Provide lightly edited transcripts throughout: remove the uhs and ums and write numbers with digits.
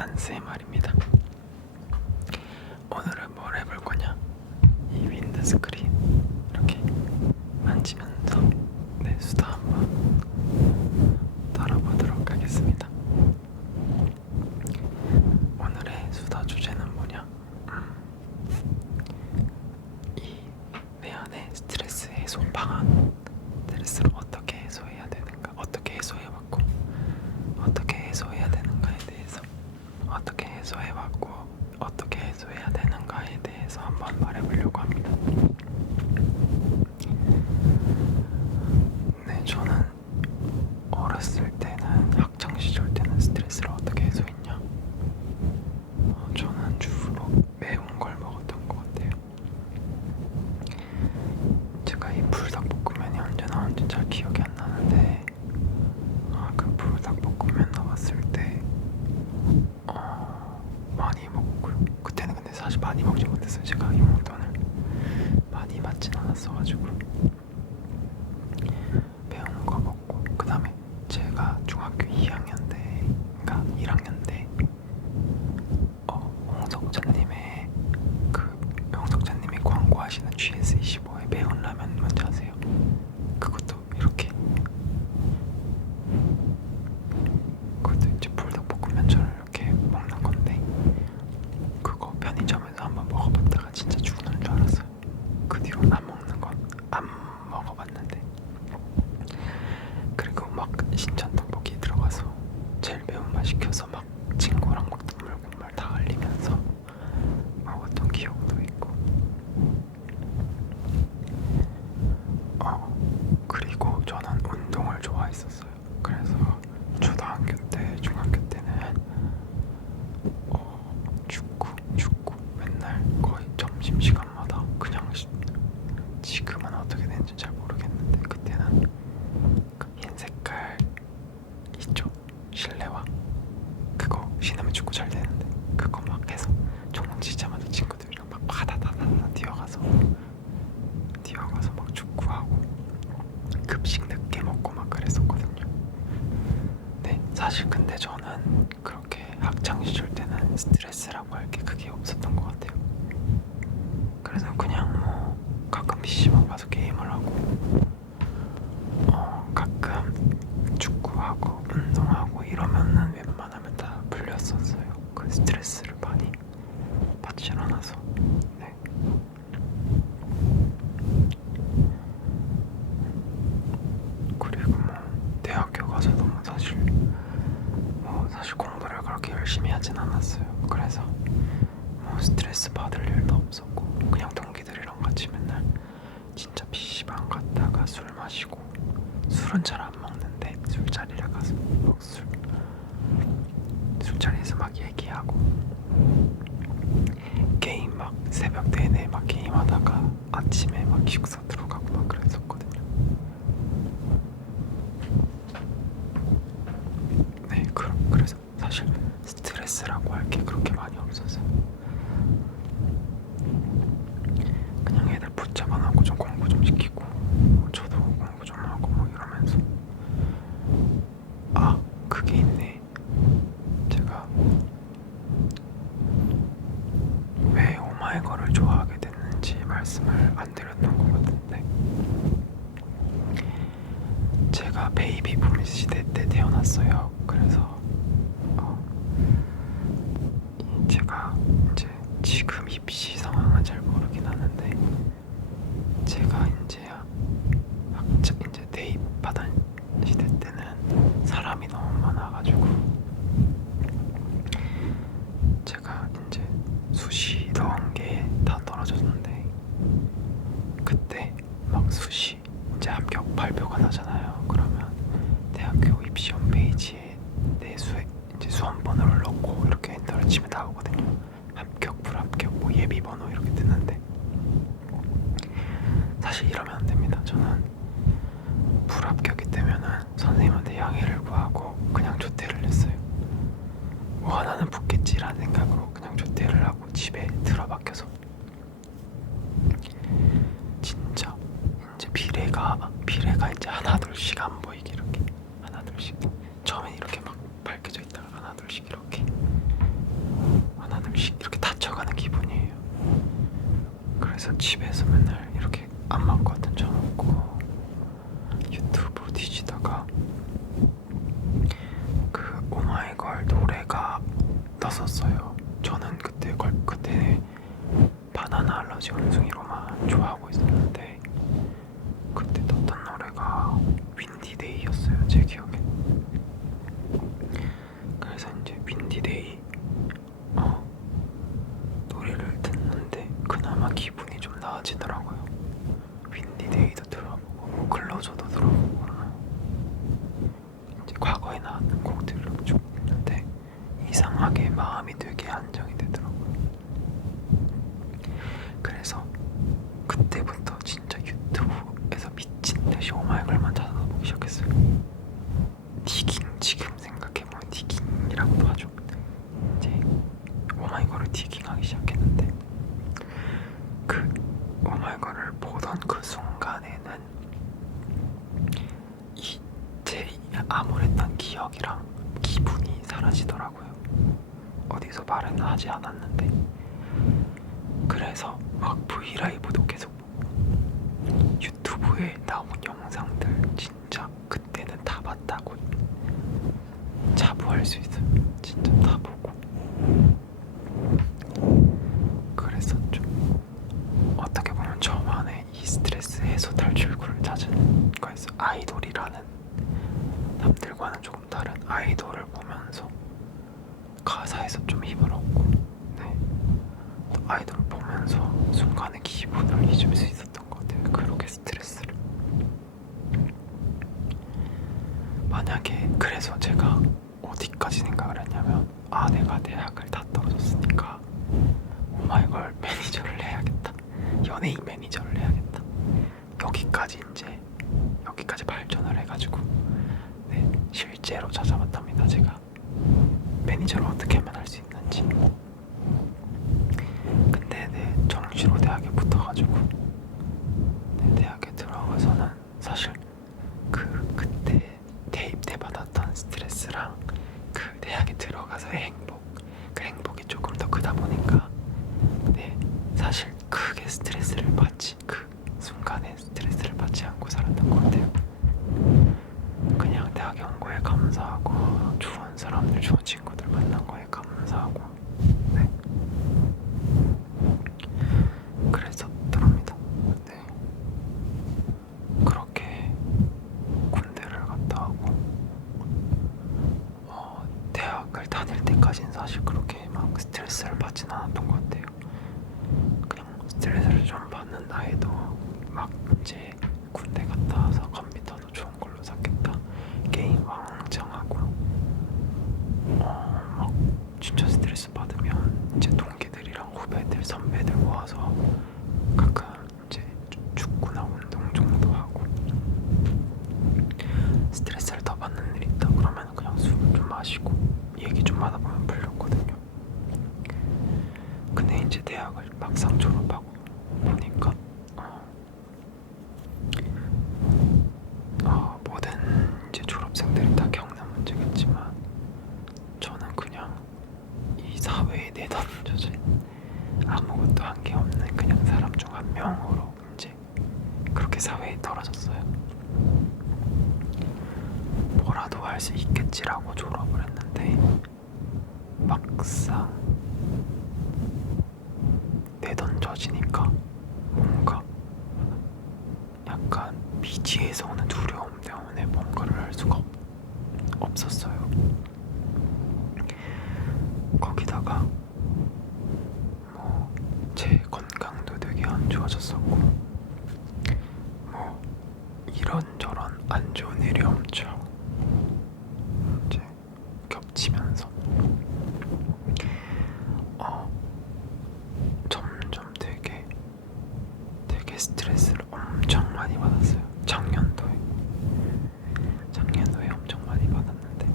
ASMR입니다. 오늘은 뭘 해볼 거냐? 이 윈드 스크린 이렇게 만지면서 내 수다 한번 달아보도록 하겠습니다. 오늘의 수다 주제는 뭐냐? 이 내 안에 스트레스 해소 방안, 스트레스를 어떻게 해소해야 되는가, 어떻게 해소해왔고 어떻게 해소해야 되는가에 대해서, 어떻게 해소해왔고 어떻게 해소해야 되는가에 대해서 한번 말해보려고 합니다. 네, 저는 어렸을 때는, 학창 시절 때는 스트레스를 어떻게 해소했냐? 저는 주로 매운 걸 먹었던 것 같아요. 제가 이 불닭볶음면이 언제 나온지 잘 기억이 안 나는데, 그 불닭볶음면 나왔을 때 많이 먹고요. 그때는 근데 사실 많이 먹지 못했어요. 제가 이 용돈을 많이 받진 않았어가지고 매운 거 먹고, 그 다음에 제가 중학교 2학년 때, 그러니까 1학년 때 홍석천님이 광고하시는 GS25의 매운 라면 뭔지 아세요? 그것도 이제 불닭볶음면처럼 이렇게 먹는 건데, 그거 편의점에서 한번 먹어봤다가 진짜 죽는 줄 알았어요. 그 뒤로 안 먹어봤는데, 그리고 막 신천 떡볶이 들어가서 제일 매운맛 시켜서 막 친구랑 막 눈물 콧물 다 흘리면서 먹었던 기억도 있고, 그리고 저는 운동을 좋아했었어요. 그래서 초등학교 때, 중학교 때는 축구 맨날 거의 점심시간마다 그냥, 지금은 어떻게 되는지 잘 모르겠는데 그때는 그 흰 색깔 있죠? 실내화 그거 신으면 축구 잘 되는데, 그거 막 해서 종 치자마자 친구들이랑 막 바다다다다 뛰어가서 막 축구하고 급식 늦게 먹고 막 그랬었거든요. 네, 사실 근데 저는 그렇게 학창시절 때는 스트레스라고 할 게 크게 없었던 것 같아요. 그래서 그냥 뭐 가끔 PC방 가서 게임을 하고, 가끔 축구하고 운동하고 이러면은 웬만하면 다 풀렸었어요. 그 스트레스를 많이 받지 않아서. 네. 그리고 뭐 대학교 가서도 사실 공부를 그렇게 열심히 하진 않았어요. 그래서 뭐 스트레스 받을 일도 없었고, 그냥 동기들이랑 같이 맨날 진짜 PC방 갔다가 술 마시고, 술은 잘 안 먹는데 술자리를 가서 술자리에서 막 얘기하고, 게임 막 새벽 내내 막 게임하다가 아침에 막 기숙사 들어가고 막 그랬었거든요. 네, 그래서 사실 스트레스라고 할 게 그렇게 많이 없었어요. 그냥 애들 붙잡아 놓고 좀 공부 좀 시키고, 저도 공부 좀 하고 뭐 이러면서. 그게 있네. 제가 왜 오마이걸을 좋아하게 됐는지 말씀을 안 드렸던 것 같은데, 제가 베이비붐 시대 때 태어났어요. 그래서 제가 이제 지금 입시 상황은 잘 모르긴 하는데, 제가 이제 대입하던 시대 때는 사람이 너무 많아가지고 제가 이제 수시 넣은 게 다 떨어졌는데, 그때 막 수시 이제 합격 발표가 나잖아요. 그러면 대학교 입시 홈페이지에 내 수험번호를 넣고 이렇게 엔터를 치면 나오거든요. 합격, 불합격, 뭐 예비번호 이렇게 뜨는데, 사실 이러면 안 됩니다. 저는 불합격이 되면은 선생님한테 양해를 구하고 그냥 조퇴를 했어요. 뭐 하나는 붙겠지라는 생각으로 그냥 조퇴를 하고 집에 들어박혀서, 진짜 이제 비례가 이제 하나둘씩 안 보이게, 이렇게 하나둘씩 처음엔 이렇게 막 밝혀져 있다가 하나둘씩 이렇게 기분이에요. 그래서 집에서 맨날 이렇게 암막 커튼 쳐놓고 유튜브 뒤지다가 그 오마이걸 노래가 떴었어요. 저는 그때 바나나 알러지 원숭이로만 좋아하고 있었는데 그때 떴던 노래가 윈디데이였어요. 제 기억에. 그래서 이제 윈디데이 노래를 듣는데 그나마 기분이 좀 나아지더라고요. 윈디데이도 들어보고 뭐 클로저도 들어보고 이제 과거에 나왔던 곡들을 쭉 듣는데 이상하게 마음이 되게 안정이 되더라고요. 그래서 그때부터 진짜 유튜브에서 미친 듯이 오마이걸만 찾아보기 시작했어요. 디깅, 지금 생각해보면 디깅이라고도 하죠. 이제 오마이걸을 디깅하기 시작했는데 그 오마이걸을 보던 그 순간에는 제 암울했던 기억이랑 기분이 사라지더라고요. 어디서 말은 하지 않았는데. 그래서 막 브이라이브도 계속 보고 유튜브에 나온 영상들 진짜 그때는 다 봤다고 자부할 수 있어요. 진짜 다 보고. 그래서 좀 어떻게 보면 저만의 이 스트레스 해소 탈출구를 찾은 거였어요. 아이돌이라는 남들과는 조금 다른 아이돌을 보면서 가사에서 좀 힘을 얻고 또 아이돌을 보면서 순간의 기분을 잊을 수 있었던 것 같아요. 그렇게 스트레스를. 만약에 그래서 제가 어디까지 생각을 했냐면 내가 대학을 다 떨어졌으니까 오마이걸 매니저를 해야겠다. 연예인 매니저를 해야겠다. 여기까지 발전을 해가지고 실제로 찾아봤답니다. 제가 매니저를 어떻게 하면 할 수 있는지. 근데 정시로 대학에 붙어가지고 대학에 들어가서는 사실 그때 대입 때 받았던 스트레스랑 그 대학에 들어가서의 그 행복이 조금 더 크다 보니까 사실 크게 스트레스를 받지 그 순간에 스트레스를 받지 않고 살았던 것 같아요. 그냥 대학에 온 거에 감사하고 좋은 사람들, 좋은 친구들 만난 거에 감사하고 그랬었더랍니다. 그렇게 군대를 갔다 오고 대학을 다닐 때까지는 사실 그렇게 막 스트레스를 받진 않았던 것 같아요. 그냥 스트레스를 좀 받는 나이도 막 이제 군대 갔다 와서 컴퓨터도 좋은 걸로 샀겠다, 게임 왕창 하고 막 진짜 스트레스 받으면 이제 동기들이랑 후배들, 선배들 모아서 가끔 이제 축구나 운동 정도 하고 스트레스를 더 받는 일 있다 그러면 그냥 술 좀 마시고 얘기 좀 하다 보면 풀렸거든요. 근데 이제 대학을 막상 졸업하고 보니까 모든 이제 졸업생들이 다 겪는 문제겠지만 저는 그냥 이 사회에 내던져진 아무것도 한 게 없는 그냥 사람 중 한 명으로 이제 그렇게 사회에 떨어졌어요. 뭐라도 할 수 있겠지라고 졸업을 했는데 막상 내던져지니까 뭔가 약간 미지에서 오는 두려움 때문에 뭔가를 할 수가 없었어요. 거기다가 제 건강도 되게 안 좋아졌었고 이런저런 안 좋은 일이 엄청 이제 겹치면서 점점 되게 스트레스를 엄청 많이 받았어요. 작년도에 엄청 많이 받았는데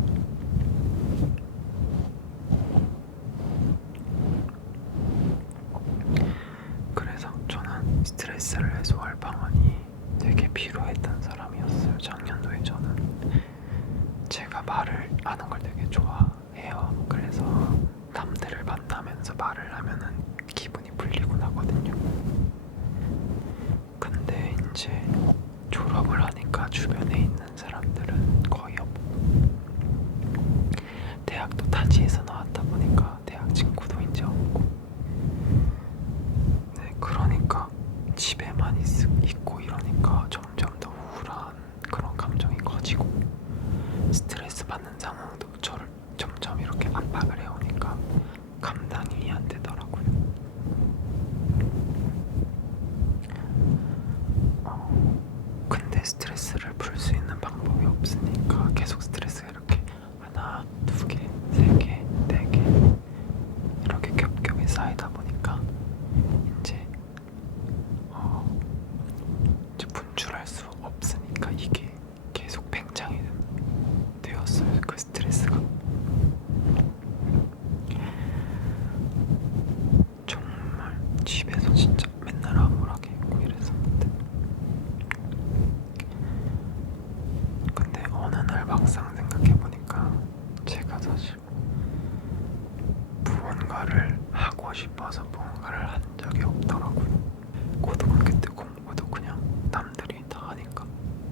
그래서 저는 스트레스를 해소할 방안이 되게 필요했던 사람이었어요. 작년도에 저는 제가 말을 하는 걸 되게 좋아해요. 그래서 남들을 만나면서 말을 하면은 YG에서 나왔다 보니까 대학 친구도 이제 없고, 네, 그러니까 집에만 있고 이러니까 점점 더 우울한 그런 감정이 커지고, 스트레스 받는 상황도 저를 점점 이렇게 압박을 해오니까 감당이 안 되더라고요. 근데 스트레스를 풀 수 있는 방법이 없으니까 계속 스트레스가 이렇게 하나, 두 개, 세 개, 네 개 이렇게 겹겹이 쌓이다 보니까 이제 이제 분출할 수 없으니까 이게 계속 팽창이 되었어요. 그 스트레스가 정말 집에서 진짜 맨날 암울하게 있고 이랬었는데, 근데 어느 날 막상 생각해보니까 제가 사실 무언가를 하고 싶어서 무언가를 한 적이 없더라고요. 고등학교 때 공부도 그냥 남들이 다 하니까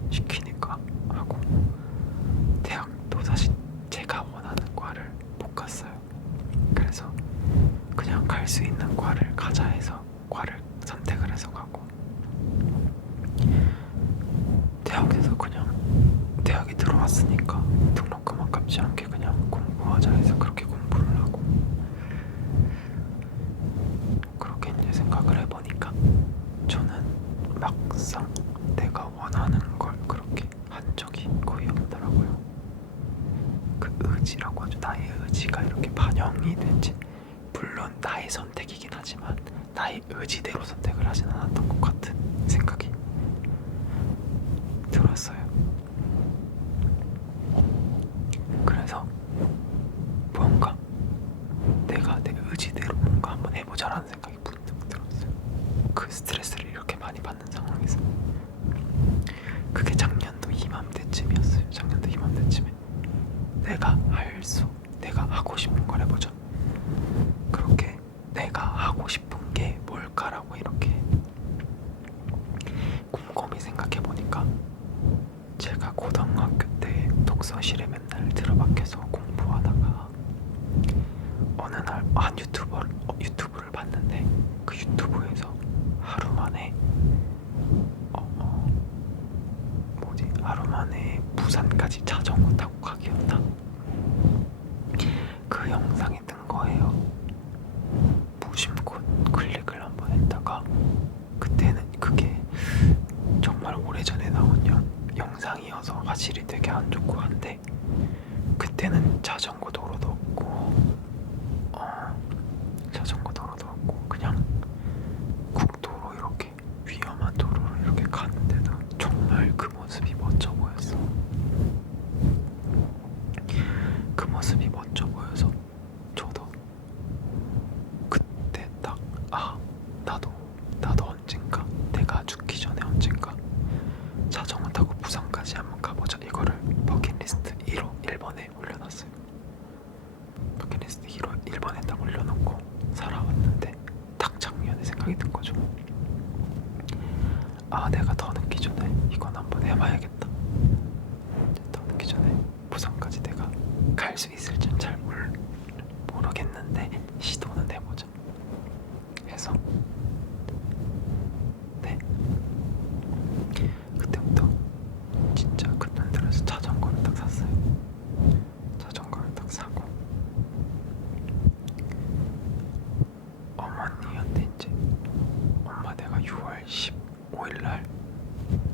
시키니까 하고, 대학도 사실 제가 원하는 과를 못 갔어요. 그래서 그냥 갈 수 있는 과를 가자 해서 과를 선택을 해서 가고, 대학에서 그냥 대학에 들어왔으니까 등록금 아깝지 않게 그냥 공부하자 해서 그렇게 공부를 하고, 그렇게 이제 생각을 해보니까 저는 막상 내가 원하는 걸 그렇게 한 적이 거의 없더라고요. 그 의지라고 하죠. 나의 의지가 이렇게 반영이 된지, 물론 나의 선택이긴 하지만 나의 의지대로 선택을 하진 않았던 것 같은 생각이 들었어요. 그래서 뭔가 내가 내 의지대로 뭔가 한번 해보자라는 생각이 문득 들었어요. 그 스트레스를 이렇게 많이 받는 상황에서. 그게 작년도 이맘때쯤이었어요. 작년도 이맘때쯤에 내가 하고 싶은 걸 해보자. 그렇게 내가 하고 싶은 게 뭘까라고 이렇게 곰곰이 생각해보니까, 제가 고등학교 때 독서실에 맨날 들어박혀서 공부하다가 어느 날 한 유튜브를 봤는데, 그 유튜브에서 하루 만에 하루 만에 부산까지 자전거 타고 가기였나? 그 영상이 뜬 거예요. 무심코 클릭을 한번 했다가, 그때는 그게 정말 오래전에 나온 영상이어서 화질이 되게 안 좋고 한데, 그때는 자전거 도로도 없고 그냥 국도로 이렇게 위험한 도로로 이렇게 가는데도 정말 그 모습이 멋져 보였어. 그 모습이 멋져 보여서 저도 그때 딱 나도 언젠가, 내가 죽기 전에 언젠가 자전거 타고 부산까지 한번 가보자, 이거를 버킷리스트 1번에 올려놨어요. 버킷리스트 1번에 딱 올려놓고 살아왔는데, 딱 작년에 생각이 든 거죠. 내가 더 늦기 전에 이건 한번 해봐야겠다. 더 늦기 전에 부산까지 내가 갈 수 있을지는 잘 모르겠는데 시도는 해보자 해서, 네, 그때부터 진짜 큰돈들여서 자전거를 딱 샀어요. 자전거를 딱 사고, 어머니한테 이제 엄마 내가 6월 15일날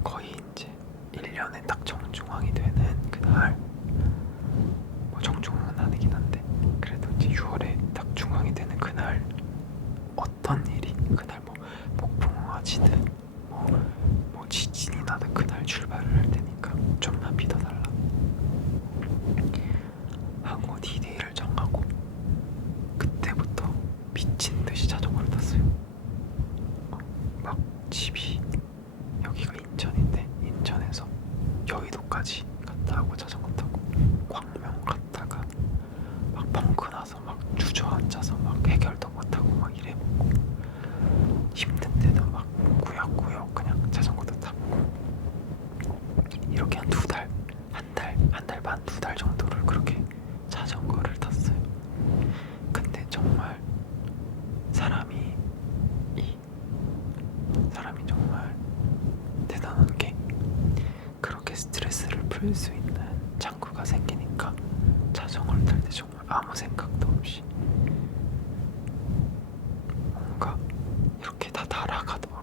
거의 이제 1년에 딱 정중앙이 되는 그날, 뭐 정중앙은 아니긴 한데 그래도 이제 6월에 딱 중앙이 되는 그날, 어떤 일이 그날 뭐 폭풍우가 치든 뭐 지진이 나든 그날 출발을 할 테니까 좀만 믿어달라 하고 디데이를 정하고, 그때부터 미친 듯이 자전거를 탔어요. 막 집이 여기가 인천인데 인천에서 여의도까지 갔다 오고 자전거 타고, 광명 갔다가 막 펑크 나서 막 주저앉아서 막 해결도 못하고 막 이래보고, 힘든데도 막 구역구역 그냥 자전거도 타고, 이렇게 한 두 달, 한 달 반, 두 달 정도를 그렇게 자전거를 탔어요. 풀 수 있는 창구가 생기니까 자전거를 탈 때 정말 아무 생각도 없이 뭔가 이렇게 다 날아가도록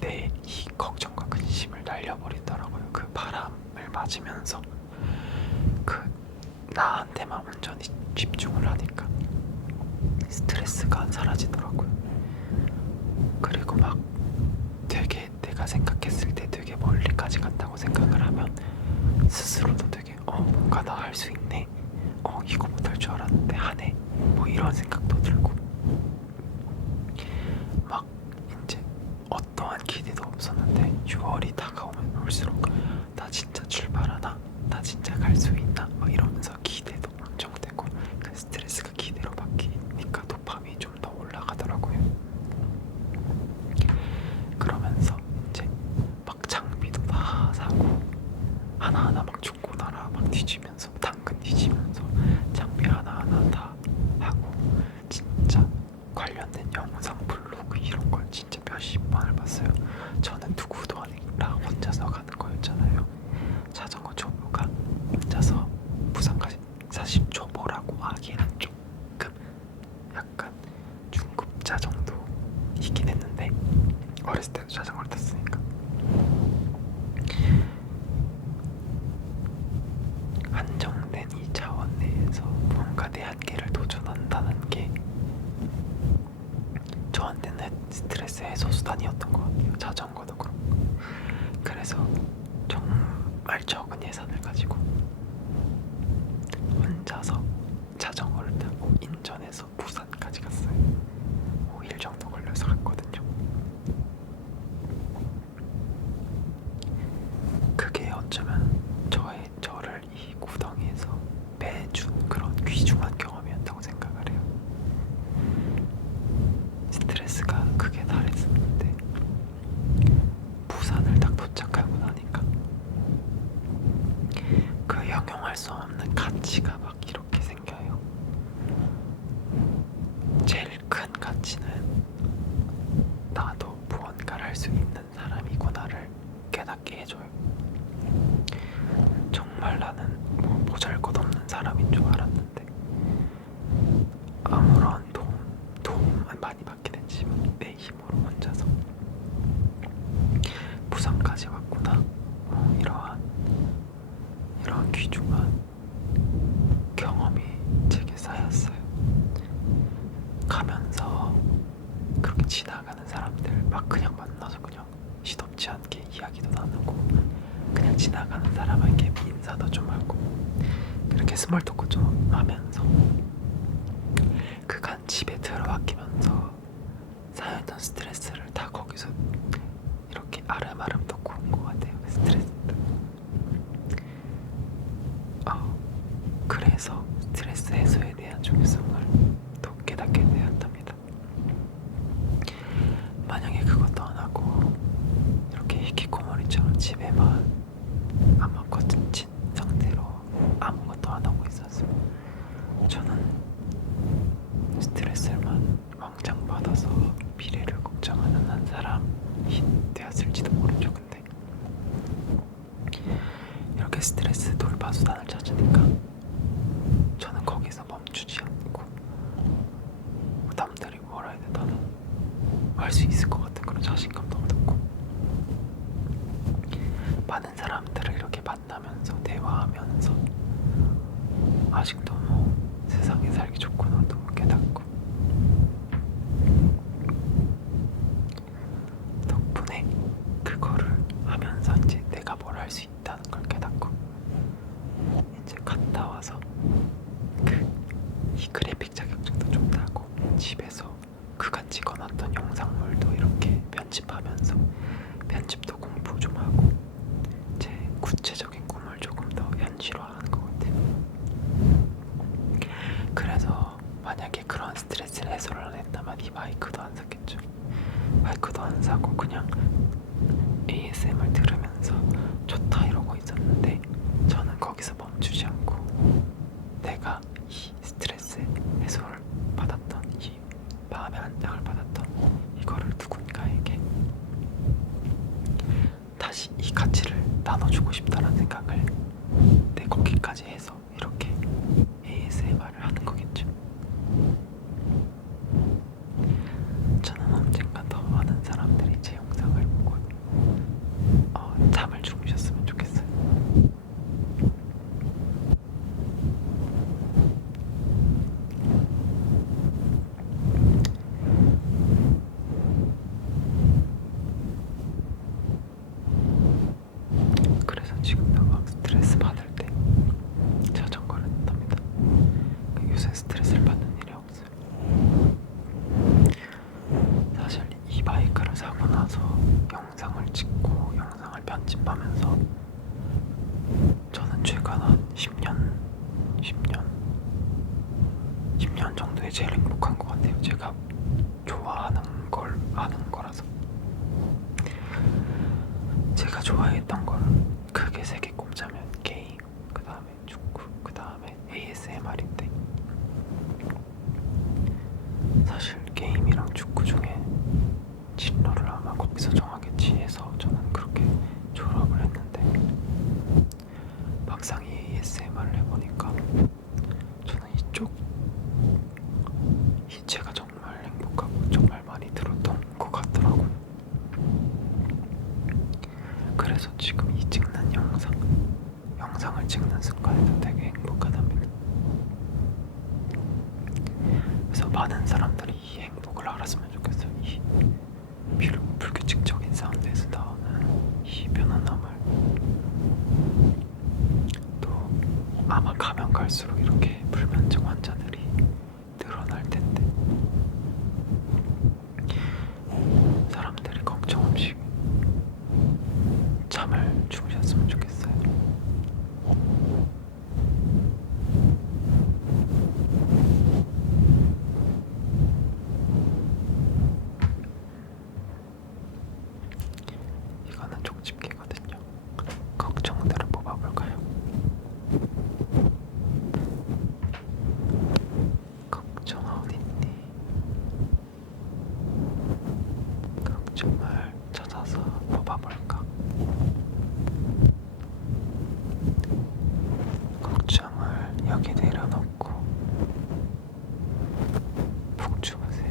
내 이 걱정과 근심을 날려버리더라고요. 그 바람을 맞으면서 그 나한테만 온전히 집중을 하니까 스트레스가 사라지더라고요. 그리고 막 되게 내가 생각했을 때 되게 멀리까지 간다고 생각을 하면 스스로도 되게 뭔가 나 할 수 있네, 이거 못할 줄 알았는데 하네, 뭐 이런 생각도 들고 막 이제 어떠한 기대도 없었는데 6월이 다가오면 올수록 나 진짜 출발하나? 나 진짜 갈 수 있나? 막 이러면서 기대도 엄청 되고 그 스트레스가 기대로 바뀌니까 도파민이 좀 더 올라가더라고요. 그러면서 이제 막 장비도 다 사고 하나하나 막 중고나라 막 뒤지면서 당근 뒤지면서 장비 하나하나 다 하고 진짜 관련된 영상 블로그 이런 걸 진짜 몇십 번을 봤어요. 저는 누구도 아니라 혼자서 가는 거였잖아요. 자전거 초보가 혼자서 부산까지 사실 초보라고 하기에는 조금 약간 중급자 정도이긴 했는데 어렸을 때도 자전거를 탔으니까 한정된 이 자원 내에서 뭔가 내 한계를 도전한다는 게 저한테는 스트레스 해소 수단이었던 것 같아요. 자전거도 그렇고. 그래서 정말 적은 예산을 가지고 혼자서 자전거를 타고 인천에서 부산까지 갔어요. 5일 정도 걸려서 갔거든요. 그게 어쩌면 저를 이 구덩이에서 빼준 그런 귀중한 경험이었다고 생각을 해요. 스트레스가 크게 달했었는데 부산을 딱 도착하고 나니까 그 형용할 수 없는 가치가 막 이렇게 생겨요. 제일 큰 가치는 나도 무언가를 할 수 있는 사람이구나를 깨닫게 해줘요. 정말 나는 뭐 보잘것없는 사람인 줄 알았는데 아무런 도움은 많이 받긴 했지만 내 힘으로 혼자서 부산까지 왔구나. 이러한 귀중한 경험이 제게 쌓였어요. 가면서 그렇게 지나가는 사람들 막 그냥 만나서 그냥 시덥지 않게 이야기도 나누고 그냥 지나가는 사람에게 인사도 좀 하고 이렇게 스몰 토크 좀 하면서 그간 집에 들어왔기면서 쌓였던 스트레스를 다 거기서 이렇게 아름아름 덮고 온 것 같아요. 그 스트레스도. 그래서 스트레스 해소에 대한 중요성을 더 깨닫게 되었답니다. 만약에 그것도 안 하고 이렇게 히키코모리처럼 집에만 아마 꽂힌 상태로 아무것도 안 하고 있었으면 저는 스트레스만 왕창 받아서 미래를 걱정하는 한 사람이 되었을지도 모르죠. 근데 이렇게 스트레스 돌파수단을 찾으니까 저는 거기서 멈추지 않고 남들이 뭐라 해도 나는 할 수 있을 것 같은 그런 자신감도 얻었고 많은 사람들을 이렇게 만나면서 대화하면서 아직도 뭐 세상에 살기 좋구나도 깨닫고 덕분에 그거를 하면서 이제 내가 뭘 할 수 있다는 걸 깨닫고 이제 갔다 와서 이 그래픽 자격증도 좀 따고 집에서 그간 찍어놨던 영상물도 이렇게 편집하면서 편집도 공부 좀 하고 제 구체적인 꿈을 조금 더 현실화하는 것 같아요. 그래서 만약에 그런 스트레스를 해소를 안 했다면 이 마이크도 안 샀겠죠. 마이크도 안 사고 그냥 ASMR 들으면서 좋다 이러고 있었는데 저는 거기서 멈추지 않고 내가 이 스트레스 해소를 받았던 이 마음의 안정을 받았던 이거를 누군가에게 다시 이 가치를 나눠주고 싶다는 생각을 저는 지금도 막 스트레스 받을 때 자전거를 탑니다. 요새 스트레스를 받는 일이 없어요. 사실 이 바이크를 사고 나서 영상을 찍고 영상을 편집하면서 저는 최근 한 10년 정도에 제일 행복한 것 같아요. 제가 좋아하는 걸 하는 거라서. 제가 좋아했던 걸 크게 세 개 꼽자면 게임, 그 다음에 축구, 그 다음에 ASMR인데 사실 게임이랑 축구 중에 진로를 아마 거기서 정하겠지 해서 저는 그렇게 졸업을 했는데 막상 ASMR을 해보니까 저는 이 제가 정말 행복하고 정말 많이 들었던 것 같더라고요. 그래서 지금 이 찍는 영상을 찍는 순간에도 되게 행복하답니다. 그래서 많은 사람들이 이 행복을 알았으면 좋겠어요. 이 불규칙적인 사운드에서 나오는 이 편안함을. 또 아마 가면 갈수록 이렇게 불면증 환자들이 늘어날 텐데 사람들이 걱정 없이 잠을 주무셨으면 좋겠어요. 이거는 족집게거든요. 걱정들을 뽑아볼까요? 걱정아 어딨니? 걱정을 찾아서 뽑아볼까? 걱정을 여기 내려놓고 푹 주무세요.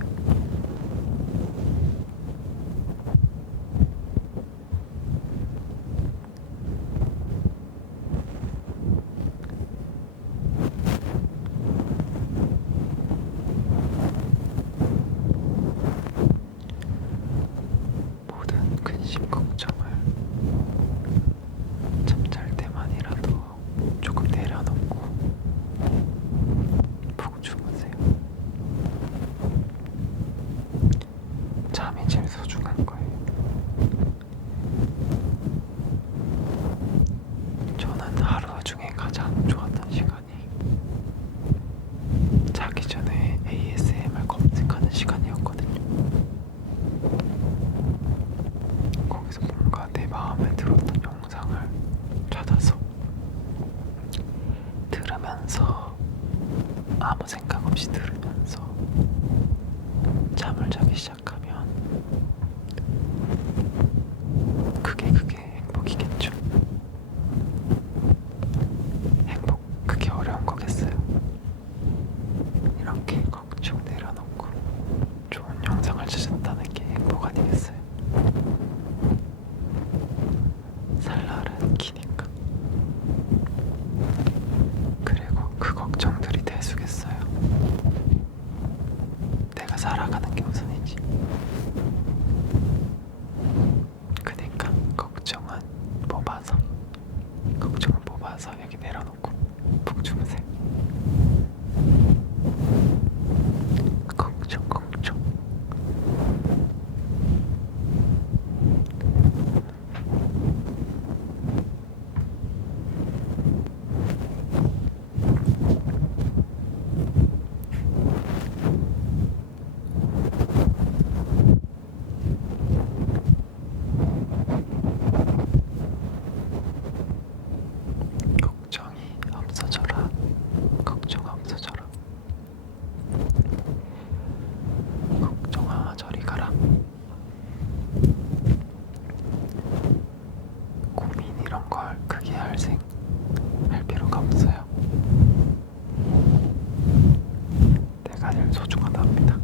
모든 근심 걱정을 잠잘 때만이라도 조금 내려놓고 푹 주무세요. 잠이 제일 소중한 거예요. 저는 하루 중에 가장 좋았던 시간이 자기 전에 ASMR 검색하는 시간이었거든요. 거기서 뭔가 내 마음에 들었던 영상을 찾아서 들으면서 아무 생각 없이 들으면서 잠을 자기 시작하면 그게 행복이겠죠. 그게 어려운 거겠어요. 이렇게 걱정 내려놓고 좋은 영상을 찾았다는 게 행복 아니겠어요? 살 날은 기니까. 그리고 그 걱정들이 대수겠어요. 내가 살아가는 게 우선이지. 그니까 걱정은 뽑아서 여기 내려놓고 푹 주무세요. 걱정. 걱정아 없어져라. 걱정아 저리 가라. 고민 이런 걸 크게 할 필요가 없어요. 내가 제일 소중하다 합니다.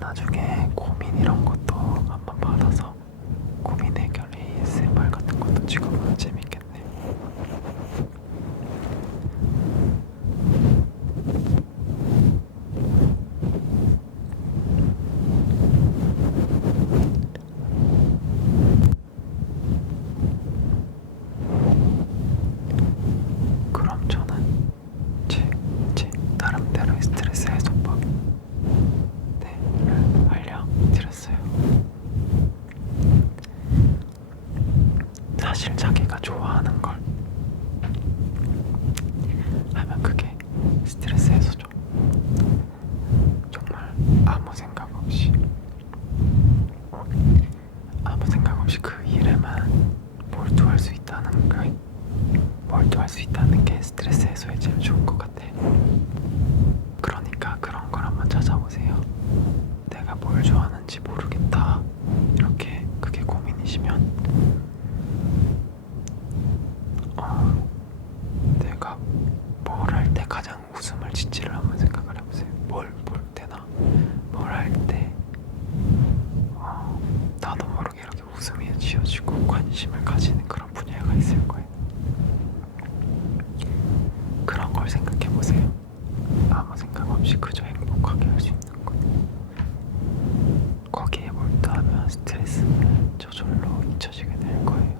나중에 고민 이런 것도 한번 받아서 고민 해결 ASMR 같은 것도 찍어보면 재밌겠네요. 스트레스 해소법 네, 알려드렸어요. 사실 자기가 좋아하는 걸 하면 그게 스트레스 해소죠. 정말 아무 생각 없이 그 일에만 몰두할 수 있다는 게 스트레스 해소에 제일 좋은 것 같아. 그러니까 그런 걸 한번 찾아보세요. 내가 뭘 좋아하는지 모르겠다. 이렇게 그게 고민이시면 내가 뭘 할 때 가장 웃음을 짓지를 한번 생각을 해보세요. 뭘 볼 때나 뭘 할 때 나도 모르게 이렇게 웃음이 지어지고 관심을 가지는 그런 분야가 있을 거예요. 그런 걸 생각해 보세요. 아무 생각 없이 그저 행복하게 할 수 있는 것. 거기에 몰두하면 스트레스는 저절로 잊혀지게 될 거예요.